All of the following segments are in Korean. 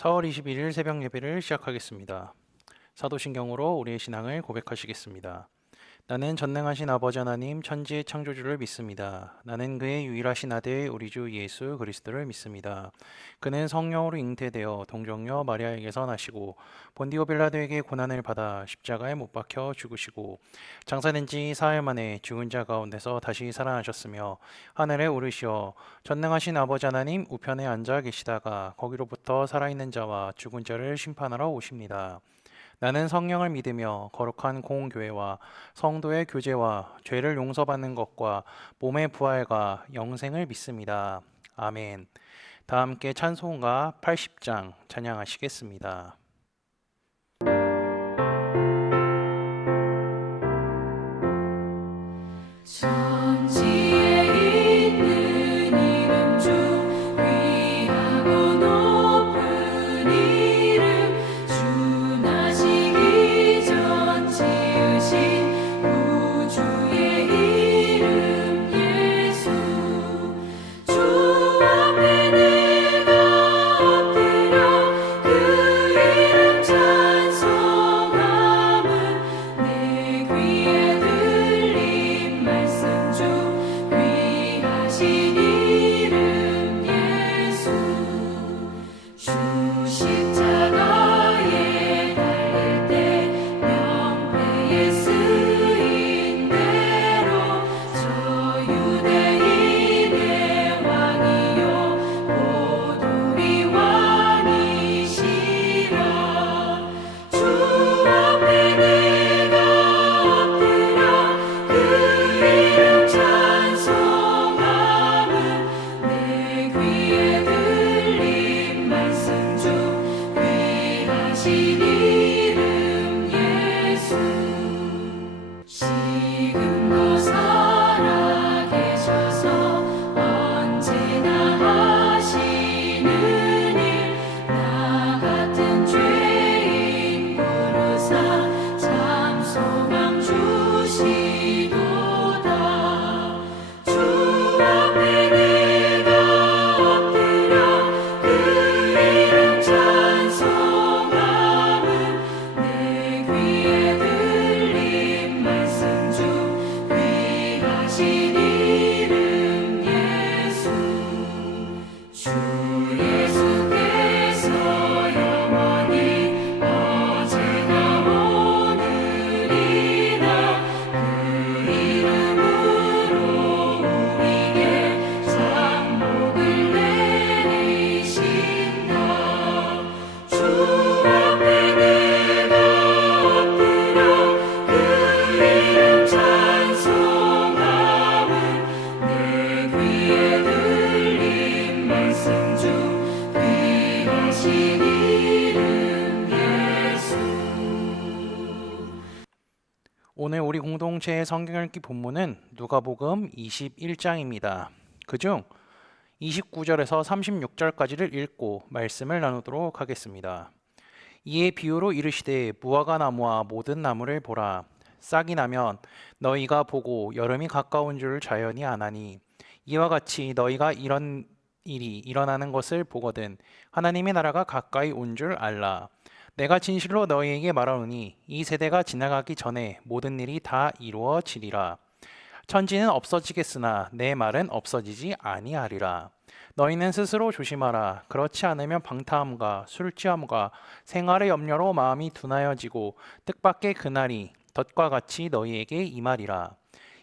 4월 21일 새벽 예배를 시작하겠습니다. 사도신경으로 우리의 신앙을 고백하시겠습니다. 나는 전능하신 아버지 하나님 천지의 창조주를 믿습니다. 나는 그의 유일하신 아들 우리 주 예수 그리스도를 믿습니다. 그는 성령으로 잉태되어 동정녀 마리아에게서 나시고 본디오 빌라도에게 고난을 받아 십자가에 못 박혀 죽으시고 장사된 지 사흘 만에 죽은 자 가운데서 다시 살아나셨으며 하늘에 오르시어 전능하신 아버지 하나님 우편에 앉아 계시다가 거기로부터 살아있는 자와 죽은 자를 심판하러 오십니다. 나는 성령을 믿으며 거룩한 공교회와 성도의 교제와 죄를 용서받는 것과 몸의 부활과 영생을 믿습니다. 아멘. 다 함께 찬송가 80장 찬양하시겠습니다. 천지에 있는 이름 중 귀하고 높은 이름 주 나시기 전 지으신 우주의 이름 예수 주 앞에 내가 엎드려 그 이름 찬송함은 내 귀에 들린 말씀 중 귀하신 이름 예수 주 십자가에 달릴 때 명패에 쓰인 대로 저 유대인의 왕이요 곧 우리 왕이시라 주 앞에 내가 엎드려 그 이름 찬송함은 내 귀에 들린 말씀 중 귀하신 이름 예수 지금도 살아계셔서 언제나 하시는 일 나 같은 죄인 부르사 참 소망 주시도다 주 앞에 내가 엎드려 그 이름 찬송함은 내 귀에 들린 말씀 중 귀하신 이름 예수 주 예수께서 영원히 어제나 오늘이나 그 이름으로 우리에게 상복을 내리신다 주 앞에 내가 엎드려 그 이름 찬송함은 내 귀에 들린 말씀 중 귀하신 이름 예수 오늘 우리 공동체의 성경 읽기 본문은 누가복음 21장입니다. 그중 29절에서 36절까지를 읽고 말씀을 나누도록 하겠습니다. 이에 비유로 이르시되 무화과 나무와 모든 나무를 보라. 싹이 나면 너희가 보고 여름이 가까운 줄 자연히 아나니 이와 같이 너희가 이런 일이 일어나는 것을 보거든 하나님의 나라가 가까이 온 줄 알라. 내가 진실로 너희에게 말하노니 이 세대가 지나가기 전에 모든 일이 다 이루어지리라. 천지는 없어지겠으나 내 말은 없어지지 아니하리라. 너희는 스스로 조심하라. 그렇지 않으면 방탕함과 술 취함과 생활의 염려로 마음이 둔하여지고 뜻밖의 그날이 덫과 같이 너희에게 임하리라.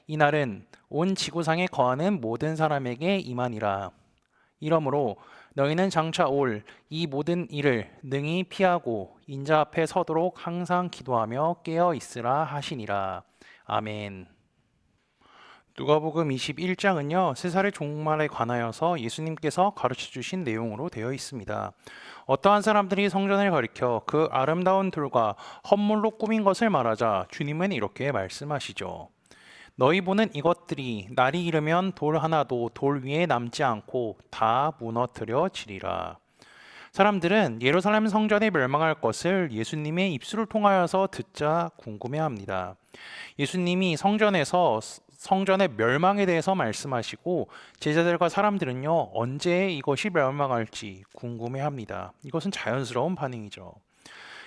이 날은 온 지구상에 거하는 모든 사람에게 임하니라. 이러므로 너희는 장차 올 이 모든 일을 능히 피하고 인자 앞에 서도록 항상 기도하며 깨어 있으라 하시니라. 아멘. 누가복음 21장은요, 세살의 종말에 관하여서 예수님께서 가르쳐 주신 내용으로 되어 있습니다. 어떠한 사람들이 성전을 가리켜 그 아름다운 돌과 헌물로 꾸민 것을 말하자 주님은 이렇게 말씀하시죠. 너희 보는 이것들이 날이 이르면 돌 하나도 돌 위에 남지 않고 다 무너뜨려지리라. 사람들은 예루살렘 성전이 멸망할 것을 예수님의 입술을 통하여서 듣자 궁금해합니다. 예수님이 성전에서 성전의 멸망에 대해서 말씀하시고 제자들과 사람들은요, 언제 이것이 멸망할지 궁금해합니다. 이것은 자연스러운 반응이죠.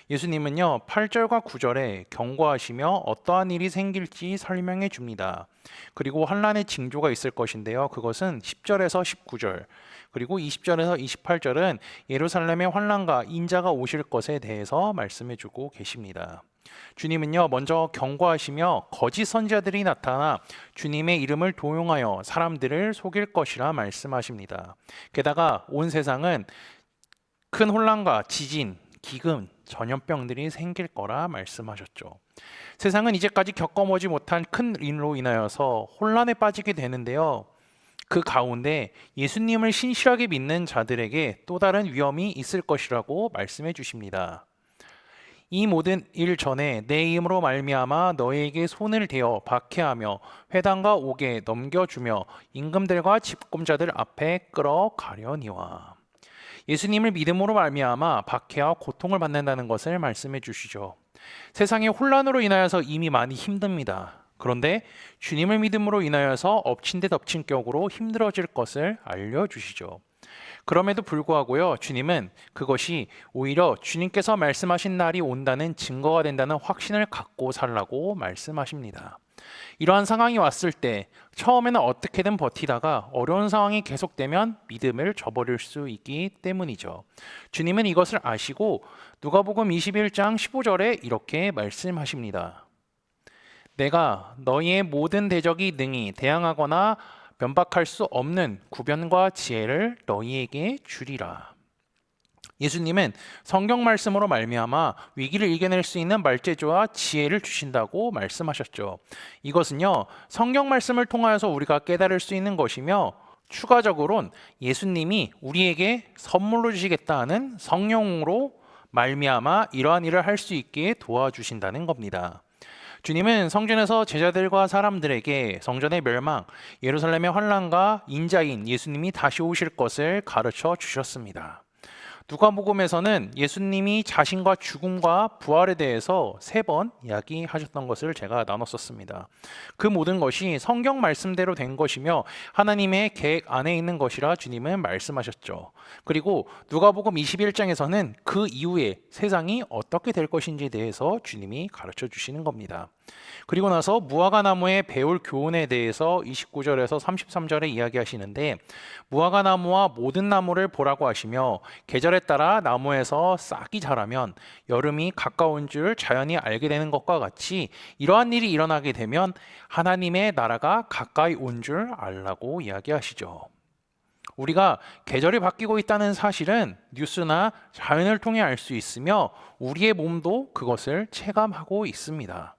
예수님은요, 8절과 9절에 경고하시며 어떠한 일이 생길지 설명해 줍니다. 그리고 환란의 징조가 있을 것인데요. 그것은 10절에서 19절, 그리고 20절에서 28절은 예루살렘의 환란과 인자가 오실 것에 대해서 말씀해 주고 계십니다. 주님은요, 먼저 경고하시며 거짓 선지자들이 나타나 주님의 이름을 도용하여 사람들을 속일 것이라 말씀하십니다. 게다가 온 세상은 큰 혼란과 지진, 기근, 전염병들이 생길 거라 말씀하셨죠. 세상은 이제까지 겪어보지 못한 큰 일로 인하여서 혼란에 빠지게 되는데요. 그 가운데 예수님을 신실하게 믿는 자들에게 또 다른 위험이 있을 것이라고 말씀해 주십니다. 이 모든 일 전에 내 이름으로 말미암아 너희에게 손을 대어 박해하며 회당과 옥에 넘겨주며 임금들과 집권자들 앞에 끌어가려니와. 예수님을 믿음으로 말미암아 박해와 고통을 받는다는 것을 말씀해 주시죠. 세상의 혼란으로 인하여서 이미 많이 힘듭니다. 그런데 주님을 믿음으로 인하여서 엎친 데 덮친 격으로 힘들어질 것을 알려주시죠. 그럼에도 불구하고요, 주님은 그것이 오히려 주님께서 말씀하신 날이 온다는 증거가 된다는 확신을 갖고 살라고 말씀하십니다. 이러한 상황이 왔을 때 처음에는 어떻게든 버티다가 어려운 상황이 계속되면 믿음을 저버릴 수 있기 때문이죠. 주님은 이것을 아시고 누가복음 21장 15절에 이렇게 말씀하십니다. 내가 너희의 모든 대적이 능히 대항하거나 변박할 수 없는 구변과 지혜를 너희에게 주리라. 예수님은 성경 말씀으로 말미암아 위기를 이겨낼 수 있는 말재주와 지혜를 주신다고 말씀하셨죠. 이것은요, 성경 말씀을 통하여서 우리가 깨달을 수 있는 것이며 추가적으로는 예수님이 우리에게 선물로 주시겠다는 성령으로 말미암아 이러한 일을 할 수 있게 도와주신다는 겁니다. 주님은 성전에서 제자들과 사람들에게 성전의 멸망, 예루살렘의 환란과 인자인 예수님이 다시 오실 것을 가르쳐 주셨습니다. 누가복음에서는 예수님이 자신과 죽음과 부활에 대해서 3번 이야기하셨던 것을 제가 나눴었습니다. 그 모든 것이 성경 말씀대로 된 것이며 하나님의 계획 안에 있는 것이라 주님은 말씀하셨죠. 그리고 누가복음 21장에서는 그 이후에 세상이 어떻게 될 것인지에 대해서 주님이 가르쳐 주시는 겁니다. 그리고 나서 무화과 나무의 배울 교훈에 대해서 29절에서 33절에 이야기하시는데, 무화과 나무와 모든 나무를 보라고 하시며 계절에 따라 나무에서 싹이 자라면 여름이 가까운 줄 자연이 알게 되는 것과 같이 이러한 일이 일어나게 되면 하나님의 나라가 가까이 온 줄 알라고 이야기하시죠. 우리가 계절이 바뀌고 있다는 사실은 뉴스나 자연을 통해 알 수 있으며 우리의 몸도 그것을 체감하고 있습니다.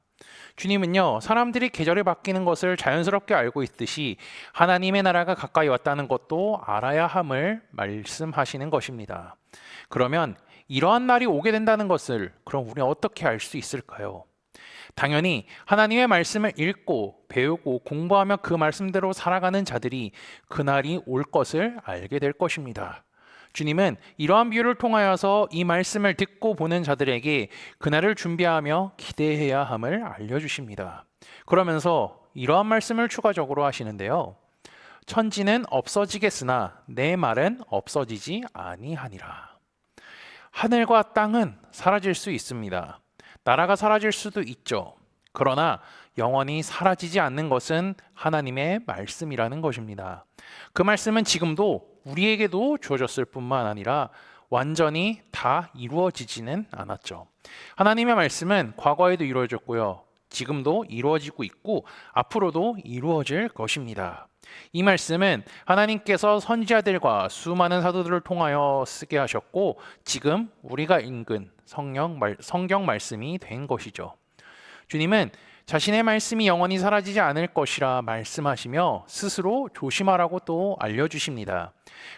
주님은요, 사람들이 계절이 바뀌는 것을 자연스럽게 알고 있듯이 하나님의 나라가 가까이 왔다는 것도 알아야 함을 말씀하시는 것입니다. 그러면 이러한 날이 오게 된다는 것을 그럼 우리는 어떻게 알 수 있을까요? 당연히 하나님의 말씀을 읽고 배우고 공부하며 그 말씀대로 살아가는 자들이 그날이 올 것을 알게 될 것입니다. 주님은 이러한 비유를 통하여서 이 말씀을 듣고 보는 자들에게 그날을 준비하며 기대해야 함을 알려주십니다. 그러면서 이러한 말씀을 추가적으로 하시는데요. 천지는 없어지겠으나 내 말은 없어지지 아니하니라. 하늘과 땅은 사라질 수 있습니다. 나라가 사라질 수도 있죠. 그러나 영원히 사라지지 않는 것은 하나님의 말씀이라는 것입니다. 그 말씀은 지금도 우리에게도 주어졌을 뿐만 아니라 완전히 다 이루어지지는 않았죠. 하나님의 말씀은 과거에도 이루어졌고요. 지금도 이루어지고 있고 앞으로도 이루어질 것입니다. 이 말씀은 하나님께서 선지자들과 수많은 사도들을 통하여 쓰게 하셨고 지금 우리가 읽은 성경 말씀이 된 것이죠. 주님은 자신의 말씀이 영원히 사라지지 않을 것이라 말씀하시며 스스로 조심하라고 또 알려주십니다.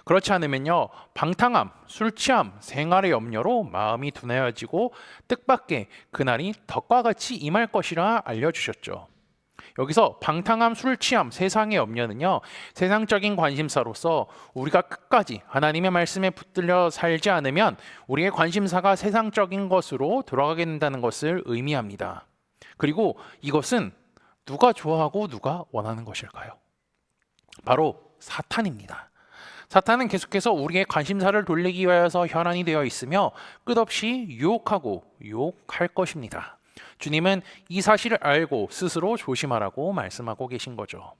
그렇지 않으면요, 방탕함, 술취함, 생활의 염려로 마음이 둔해지고 뜻밖의 그날이 덕과 같이 임할 것이라 알려주셨죠. 여기서 방탕함, 술취함, 세상의 염려는요, 세상적인 관심사로서 우리가 끝까지 하나님의 말씀에 붙들려 살지 않으면 우리의 관심사가 세상적인 것으로 돌아가게 된다는 것을 의미합니다. 그리고 이것은 누가 좋아하고 누가 원하는 것일까요? 바로 사탄입니다. 사탄은 계속해서 우리의 관심사를 돌리기 위하여서 혈안이 되어 있으며 끝없이 유혹하고 유혹할 것입니다. 주님은 이 사실을 알고 스스로 조심하라고 말씀하고 계신 거죠.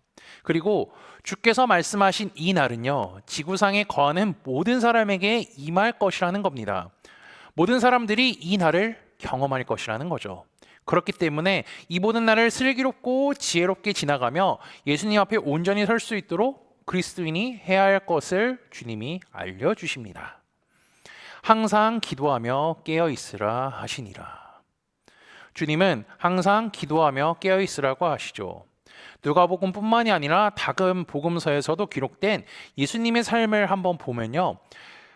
그리고 주께서 말씀하신 이 날은요, 지구상에 거하는 모든 사람에게 임할 것이라는 겁니다. 모든 사람들이 이 날을 경험할 것이라는 거죠. 그렇기 때문에 이 모든 날을 슬기롭고 지혜롭게 지나가며 예수님 앞에 온전히 설 수 있도록 그리스도인이 해야 할 것을 주님이 알려주십니다. 항상 기도하며 깨어 있으라 하시니라. 주님은 항상 기도하며 깨어 있으라고 하시죠. 누가복음뿐만이 아니라 다른 복음서에서도 기록된 예수님의 삶을 한번 보면요,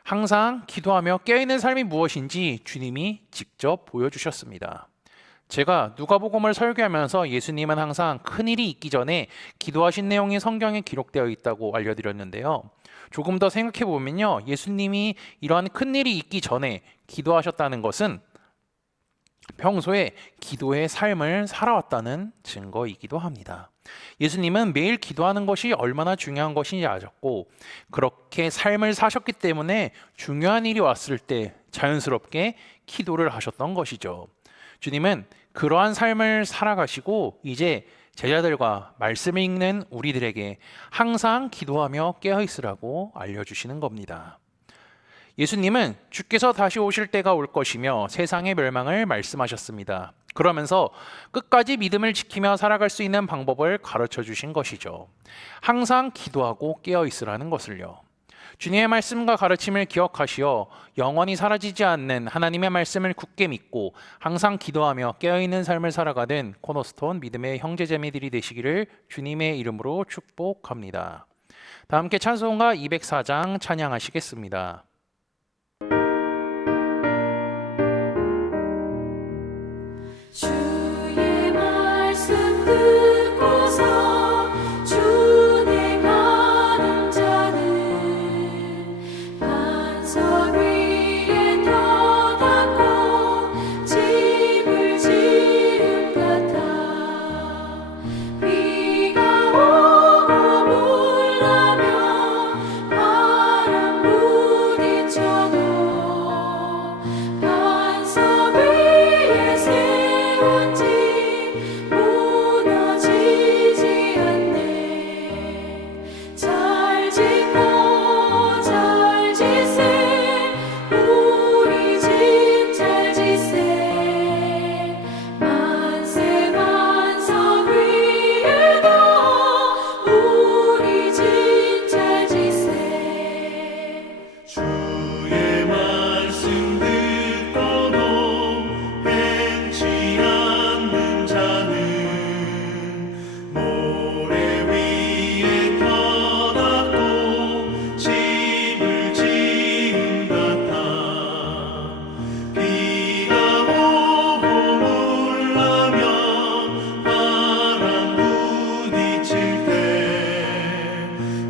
항상 기도하며 깨어있는 삶이 무엇인지 주님이 직접 보여주셨습니다. 제가 누가복음을 설교하면서 예수님은 항상 큰일이 있기 전에 기도하신 내용이 성경에 기록되어 있다고 알려드렸는데요. 조금 더 생각해 보면요, 예수님이 이러한 큰일이 있기 전에 기도하셨다는 것은 평소에 기도의 삶을 살아왔다는 증거이기도 합니다. 예수님은 매일 기도하는 것이 얼마나 중요한 것인지 아셨고, 그렇게 삶을 사셨기 때문에 중요한 일이 왔을 때 자연스럽게 기도를 하셨던 것이죠. 주님은 그러한 삶을 살아가시고 이제 제자들과 말씀을 읽는 우리들에게 항상 기도하며 깨어 있으라고 알려주시는 겁니다. 예수님은 주께서 다시 오실 때가 올 것이며 세상의 멸망을 말씀하셨습니다. 그러면서 끝까지 믿음을 지키며 살아갈 수 있는 방법을 가르쳐 주신 것이죠. 항상 기도하고 깨어 있으라는 것을요. 주님의 말씀과 가르침을 기억하시어 영원히 사라지지 않는 하나님의 말씀을 굳게 믿고 항상 기도하며 깨어있는 삶을 살아가는 코너스톤 믿음의 형제자매들이 되시기를 주님의 이름으로 축복합니다. 다 함께 찬송가 204장 찬양하시겠습니다. 주의 말씀 듣고서 준행하는 자는 반석 위에 터닫고 집을 지은 같아. 비가 오고 물나며 바람 부딪혀도 반석 위에 세운 집 무너지지 않네. 잘 짓고 잘 지세 우리 집 잘 지세. 만세 반석 위에도 우리 집 잘 지세. 주의 말씀 듣고도 행치 않는 자는 모래 위에 터닫고 집을 지은 같아. 비가 오고 물나며 바람 부딪힐 때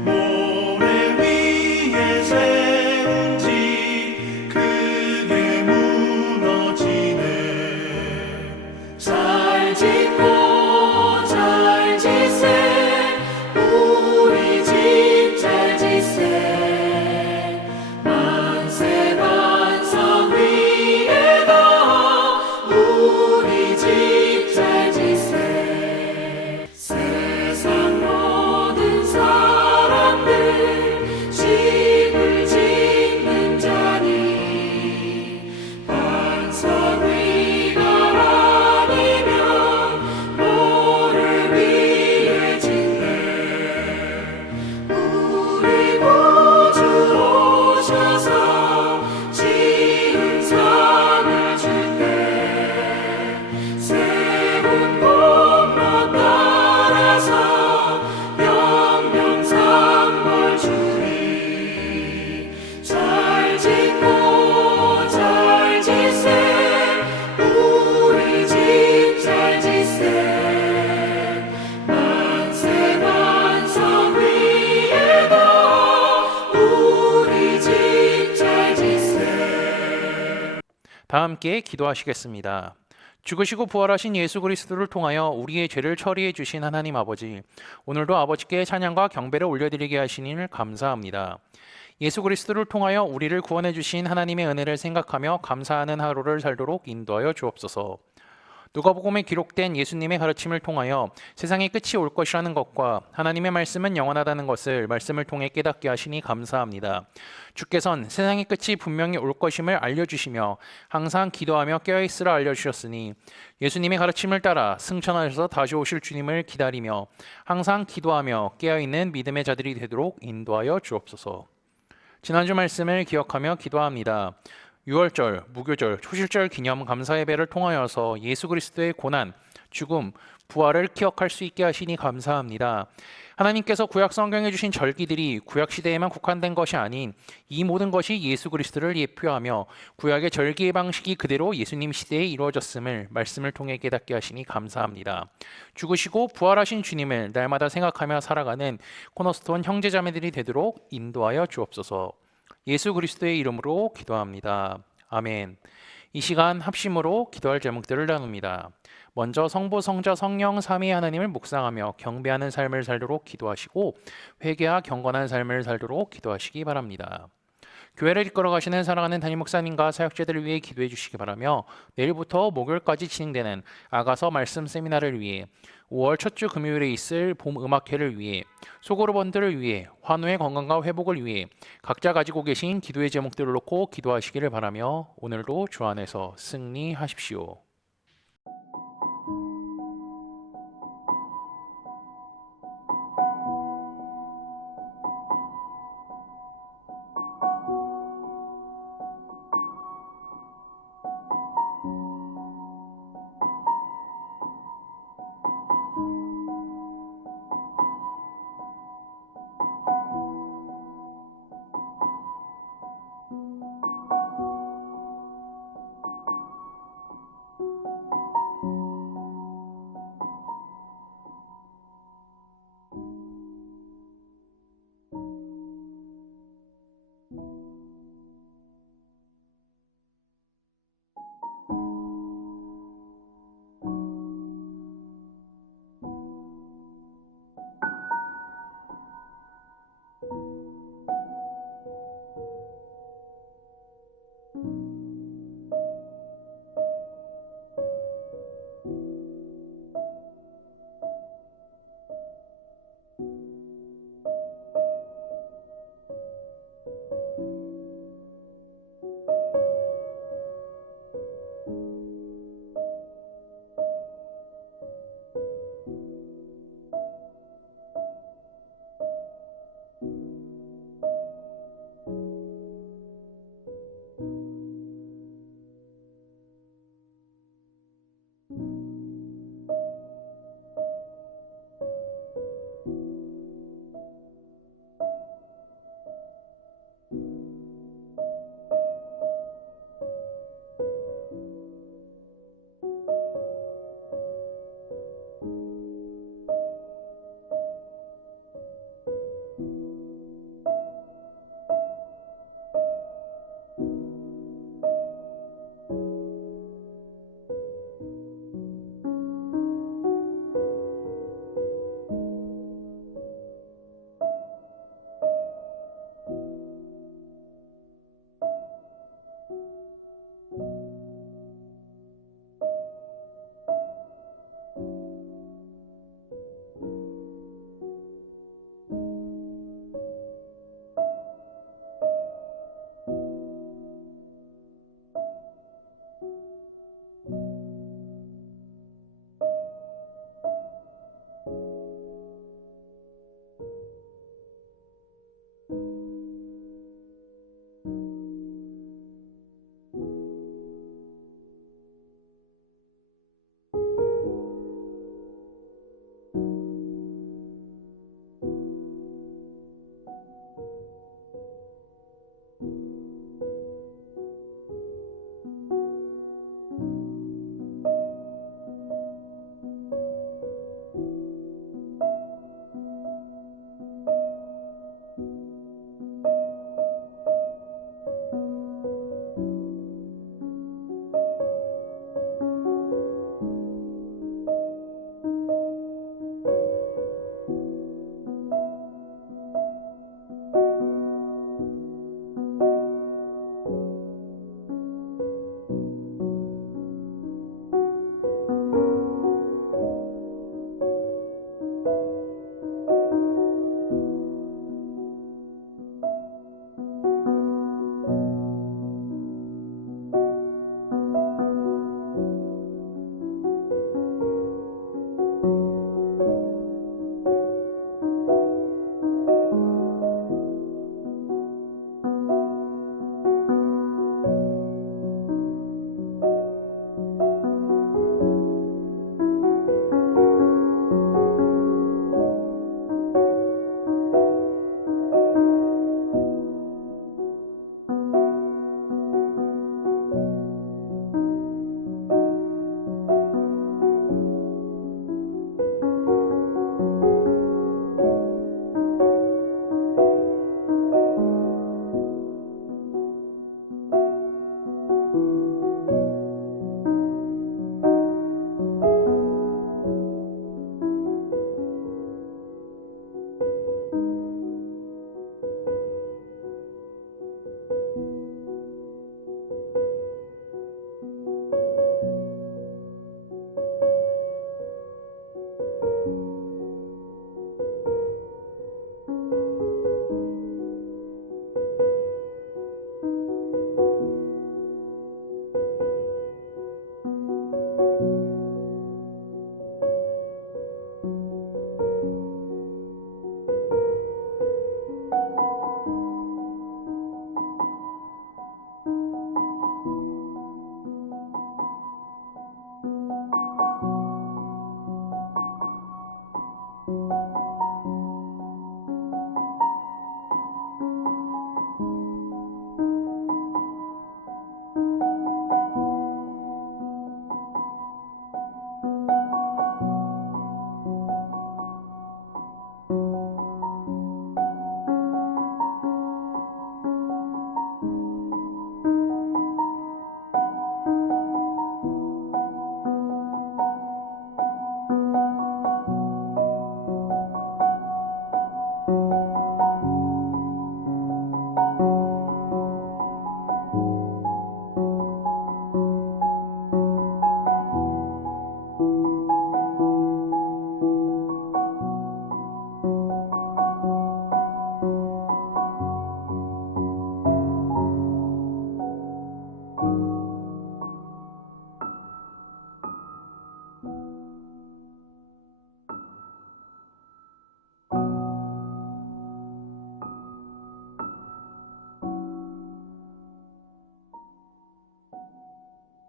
모래 위에 세운 집 크게 무너지네. 잘 짓고 잘 지세 우리 집 잘 지세. 만세 반석 위에도 우리 집 잘 지세. 세상 모든 사람들 집을 짓는 자니 반석 위가 아니면 모래 위에 짓네. 우리 구주 오셔서 지은 상을 줄때 세운 공로 따라서 영영삼벌 주리. 잘 짓고 잘 지세 우리 집 잘 지세. 만세 반석 위에도 우리 집 잘 지세. 다 함께 기도하시겠습니다. 죽으시고 부활하신 예수 그리스도를 통하여 우리의 죄를 처리해 주신 하나님 아버지, 오늘도 아버지께 찬양과 경배를 올려드리게 하시니 감사합니다. 예수 그리스도를 통하여 우리를 구원해 주신 하나님의 은혜를 생각하며 감사하는 하루를 살도록 인도하여 주옵소서. 누가복음에 기록된 예수님의 가르침을 통하여 세상의 끝이 올 것이라는 것과 하나님의 말씀은 영원하다는 것을 말씀을 통해 깨닫게 하시니 감사합니다. 주께선 세상의 끝이 분명히 올 것임을 알려주시며 항상 기도하며 깨어있으라 알려주셨으니 예수님의 가르침을 따라 승천하셔서 다시 오실 주님을 기다리며 항상 기도하며 깨어있는 믿음의 자들이 되도록 인도하여 주옵소서. 지난주 말씀을 기억하며 기도합니다. 6월절, 무교절, 초실절 기념 감사 예배를 통하여서 예수 그리스도의 고난, 죽음, 부활을 기억할 수 있게 하시니 감사합니다. 하나님께서 구약 성경에 주신 절기들이 구약 시대에만 국한된 것이 아닌 이 모든 것이 예수 그리스도를 예표하며 구약의 절기의 방식이 그대로 예수님 시대에 이루어졌음을 말씀을 통해 깨닫게 하시니 감사합니다. 죽으시고 부활하신 주님을 날마다 생각하며 살아가는 코너스톤 형제자매들이 되도록 인도하여 주옵소서. 예수 그리스도의 이름으로 기도합니다. 아멘. 이 시간 합심으로 기도할 제목들을 나눕니다. 먼저 성부, 성자, 성령 삼위 하나님을 묵상하며 경배하는 삶을 살도록 기도하시고 회개와 경건한 삶을 살도록 기도하시기 바랍니다. 교회를 이끌어 가시는 사랑하는 담임 목사님과 사역자들을 위해 기도해 주시기 바라며 내일부터 목요일까지 진행되는 아가서 말씀 세미나를 위해 5월 첫 주 금요일에 있을 봄 음악회를 위해 소그룹원들을 위해 환우의 건강과 회복을 위해 각자 가지고 계신 기도의 제목들을 놓고 기도하시기를 바라며 오늘도 주 안에서 승리하십시오.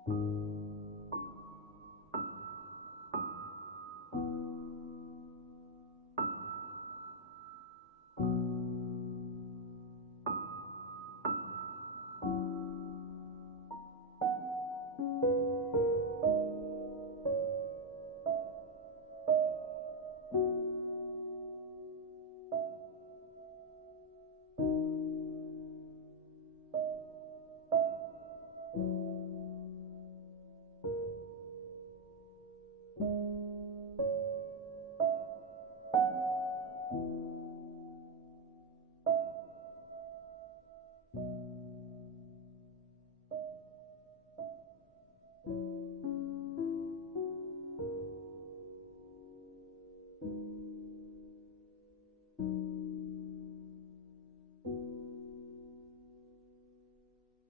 주